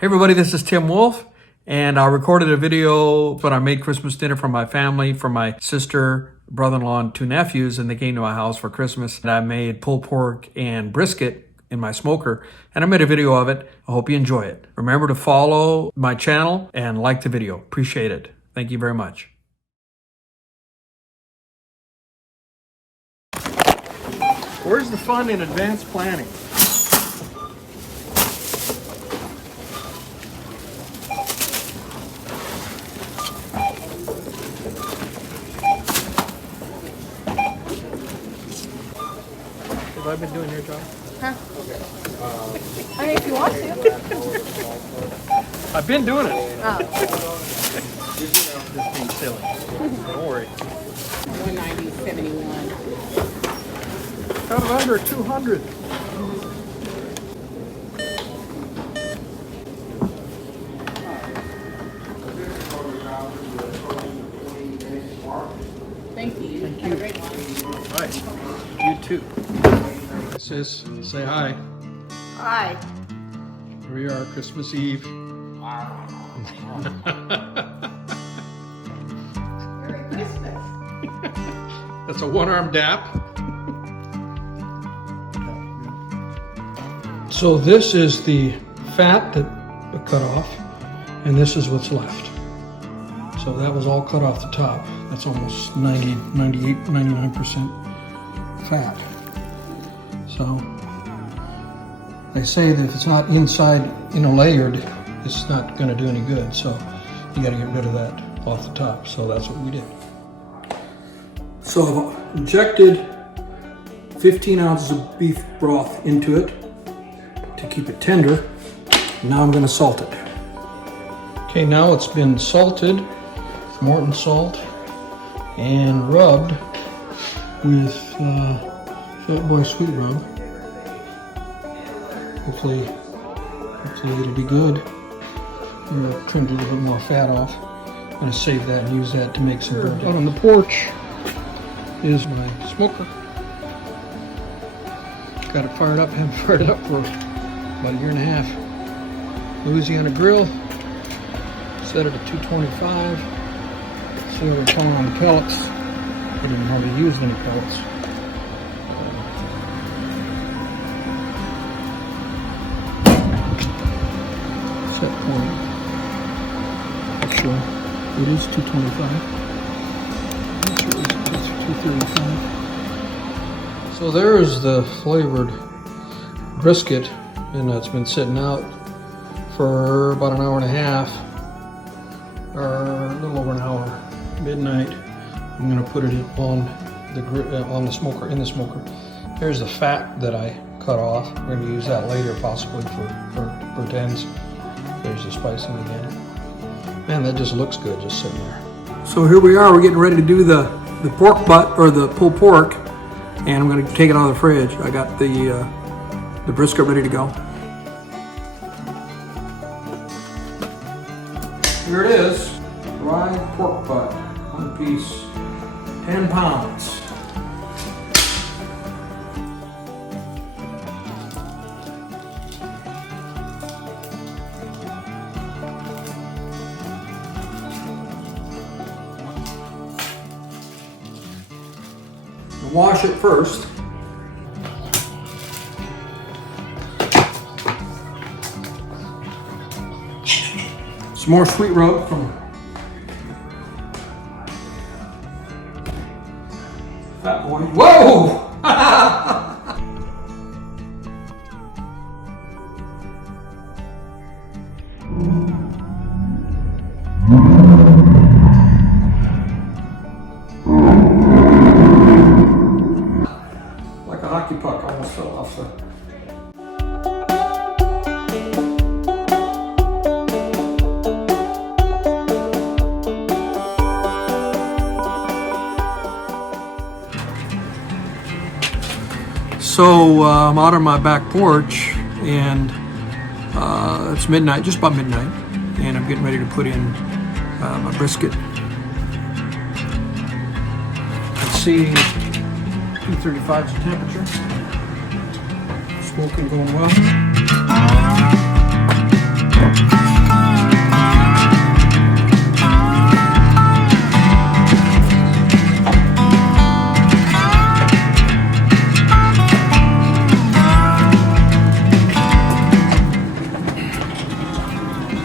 Hey everybody, this is Tim Wolf, and I recorded a video when I made Christmas dinner for my family, for my sister, brother-in-law, and two nephews, and they came to my house for Christmas. And I made pulled pork and brisket in my smoker, and I made a video of it. I hope you enjoy it. Remember to follow my channel and like the video. Appreciate it. Thank you very much. Where's the fun in advanced planning? Have I been doing your job? Huh? I mean, if you want to. I've been doing it. Oh. Just being silly. Don't worry. 190.71. Got it under 200. Thank you. Thank Have you. a great one. All right. You too. Sis, say hi. Hi. Here we are, Christmas Eve. Merry Christmas. That's a one-arm dap. So this is the fat that we cut off, and this is what's left. So that was all cut off the top. That's almost 90, 98, 99% fat. So they say that if it's not inside, layered, it's not going to do any good. So you got to get rid of that off the top. So that's what we did. So I've injected 15 ounces of beef broth into it to keep it tender. Now I'm going to salt it. Okay, now it's been salted with Morton salt and rubbed with Fat Boy Sweet Rub. Hopefully it'll be good. I'm going to trim a little bit more fat off. I'm going to save that and use that to make some burnt. Out on the porch is my smoker. Got it fired up. Haven't fired it up for about a year and a half. Louisiana grill. Set it at 225. See what we're calling on pellets. I didn't hardly use any pellets. Set point. Not sure. It is 225. Not sure it's 235. So there's the flavored brisket, and it's been sitting out for about an hour and a half, or a little over an hour. Midnight. I'm going to put it on the smoker, in the smoker. Here's the fat that I cut off. We're going to use that later, possibly for ends. There's the spicing again. Man, that just looks good, just sitting there. So here we are. We're getting ready to do the pork butt, or the pulled pork, and I'm going to take it out of the fridge. I got the brisket ready to go. Here it is, dry pork butt, one piece, 10 pounds. Wash it first. Some more sweet rub from Fat Boy. Whoa! Like a hockey puck, almost fell off the. So I'm out on my back porch, and it's midnight, just about midnight, and I'm getting ready to put in my brisket. Let's see, 235 is the temperature. Smoking going well.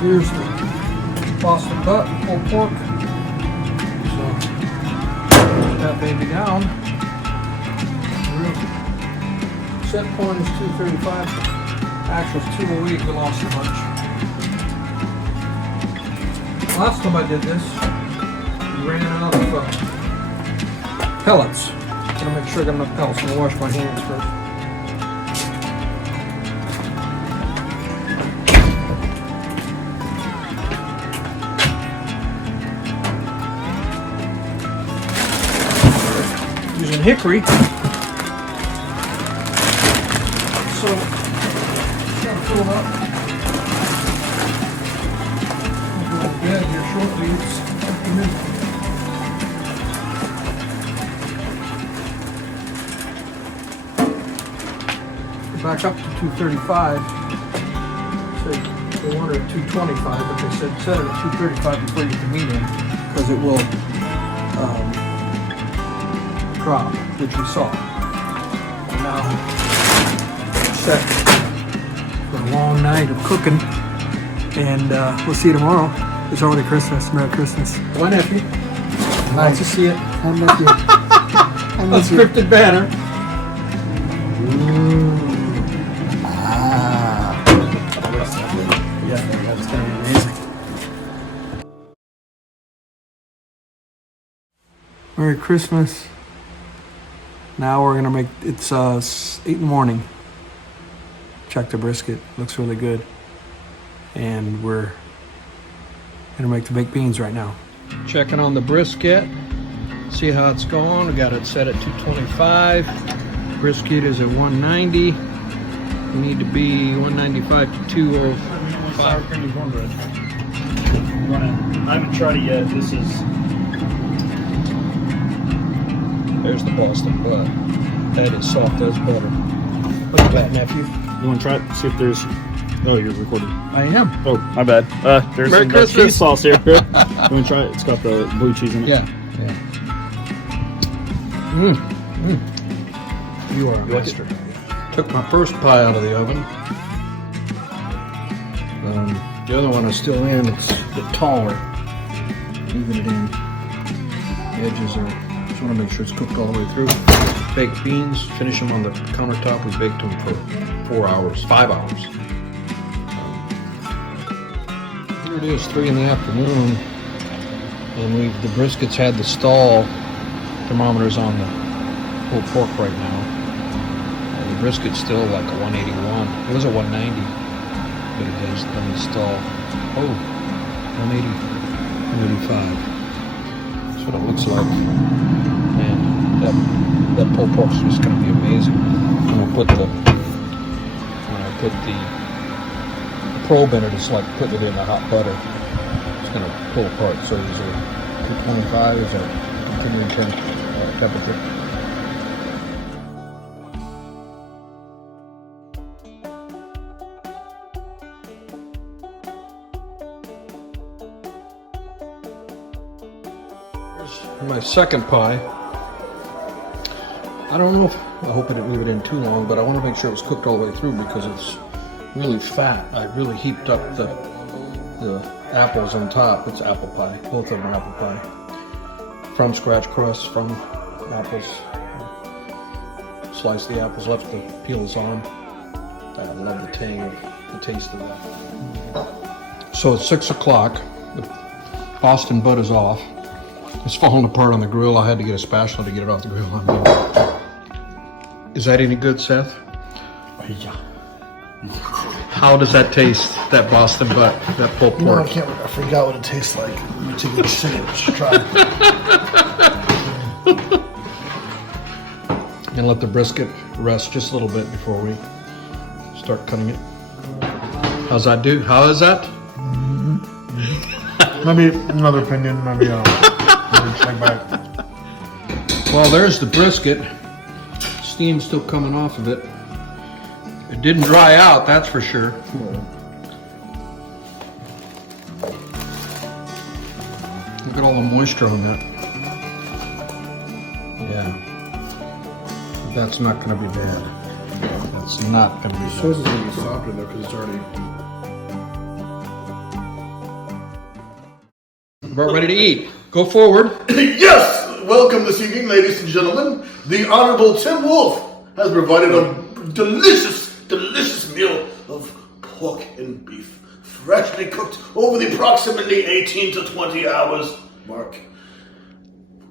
Here's the Boston butt, pulled pork. So, put that baby down. Set point is 235. Actual 2 a week, we lost a bunch. Last time I did this, we ran out of pellets. I'm gonna make sure I got enough pellets. I'm gonna wash my hands first. Using hickory. So, gotta fill it up. I'll go to bed here shortly. It's afternoon. Back up to 235. Say they wanted 225, but they said set it at 235 before you can meet in, because it will drop, which we saw. And now set for a long night of cooking, and we'll see you tomorrow. It's already Christmas. Merry Christmas. Bye, nephew. Nice to see you. I miss you. I miss you. Unscripted banner. Yeah, that's gonna be amazing. Merry Christmas. Now we're gonna make, it's 8 in the morning. Check the brisket, looks really good. And we're gonna make the baked beans right now. Checking on the brisket, see how it's going. We got it set at 225. Brisket is at 190. We need to be 195 to 205. Sour cream and cornbread. I haven't tried it yet. This is. There's the Boston butt. That is soft as butter. Look at that, nephew. You want to try it? See if there's. Oh, you're recording. I am. Oh, my bad. There's Merry some Christmas. cheese sauce here. You want to try it? It's got the blue cheese in it. Yeah. You are a master. Took my first pie out of the oven. The other one is still in. It's a bit taller. Leaving it in. The edges are. Just want to make sure it's cooked all the way through. Baked beans. Finish them on the countertop. We baked them for 5 hours. Here it is, 3 in the afternoon, and the briskets had the stall thermometers on the pulled pork right now. The brisket's still like a 181. It was a 190, but it has done the stall. Oh, 180, 185. That's what it looks like. Man, that pulled pork's just gonna be amazing. When I put the probe in it, it's like putting it in the hot butter. It's gonna pull apart. So is it 225? Is that continuing temperature? My second pie. I don't know if, I hope I didn't leave it in too long, but I want to make sure it was cooked all the way through because it's really fat. I really heaped up the apples on top. It's apple pie. Both of them are apple pie. From scratch crust, from apples. Slice the apples, left the peels on. I love the tang of the taste of that. So it's 6 o'clock. The Boston butt is off. It's falling apart on the grill. I had to get a spatula to get it off the grill. Is that any good, Seth? Yeah. How does that taste, that Boston butt, that pulled pork? You know, I forgot what it tastes like. Let me take a second. Let's try it. And let the brisket rest just a little bit before we start cutting it. How's that do? How is that? Maybe another opinion. Maybe check back. Well, there's the brisket. Steam's still coming off of it. It didn't dry out, that's for sure. Look at all the moisture on that. Yeah. That's not going to be bad. That's not going to be bad. Sauce is going to be softer though because it's already. About ready to eat. Go forward. Yes! Welcome this evening, ladies and gentlemen. The Honorable Tim Wolf has provided a delicious, delicious meal of pork and beef, freshly cooked over the approximately 18 to 20 hours mark.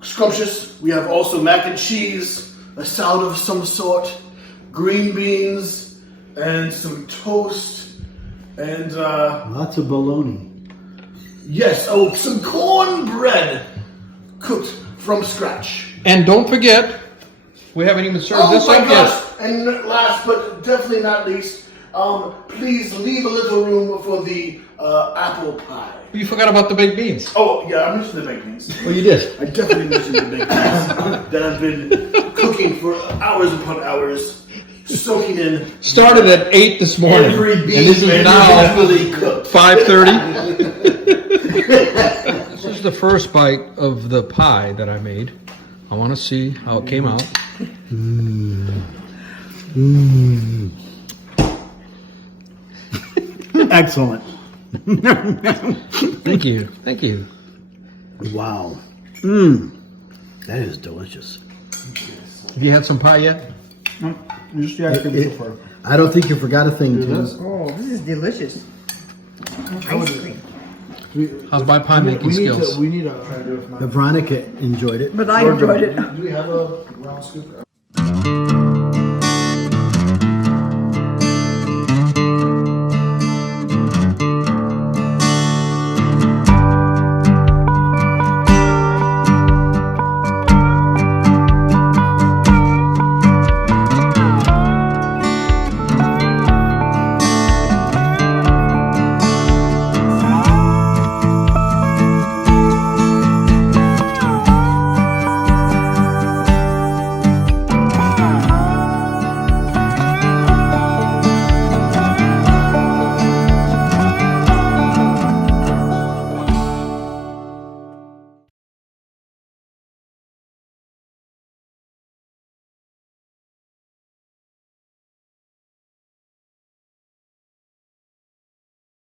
Scrumptious. We have also mac and cheese, a salad of some sort, green beans, and some toast, and lots of bologna. yes, some cornbread cooked from scratch. And don't forget, we haven't even served this up yet. And last but definitely not least, please leave a little room for the apple pie. You forgot about the baked beans. Oh, yeah, I mentioned the baked beans. Oh, you did? I definitely mentioned the baked beans that I've been cooking for hours upon hours, soaking in. Started at 8 this morning. Every bean and this is now fully cooked. 5:30. This is the first bite of the pie that I made. I want to see how it came out. Excellent. Thank you. Thank you. Wow. That is delicious. Have you had some pie yet? Just the ice cream so far. I don't think you forgot a thing, Tim. Oh, this is delicious. Ice cream. How's my pie making skills? We need a. Veronica enjoyed it. But I enjoyed it. Do we have a round scoop?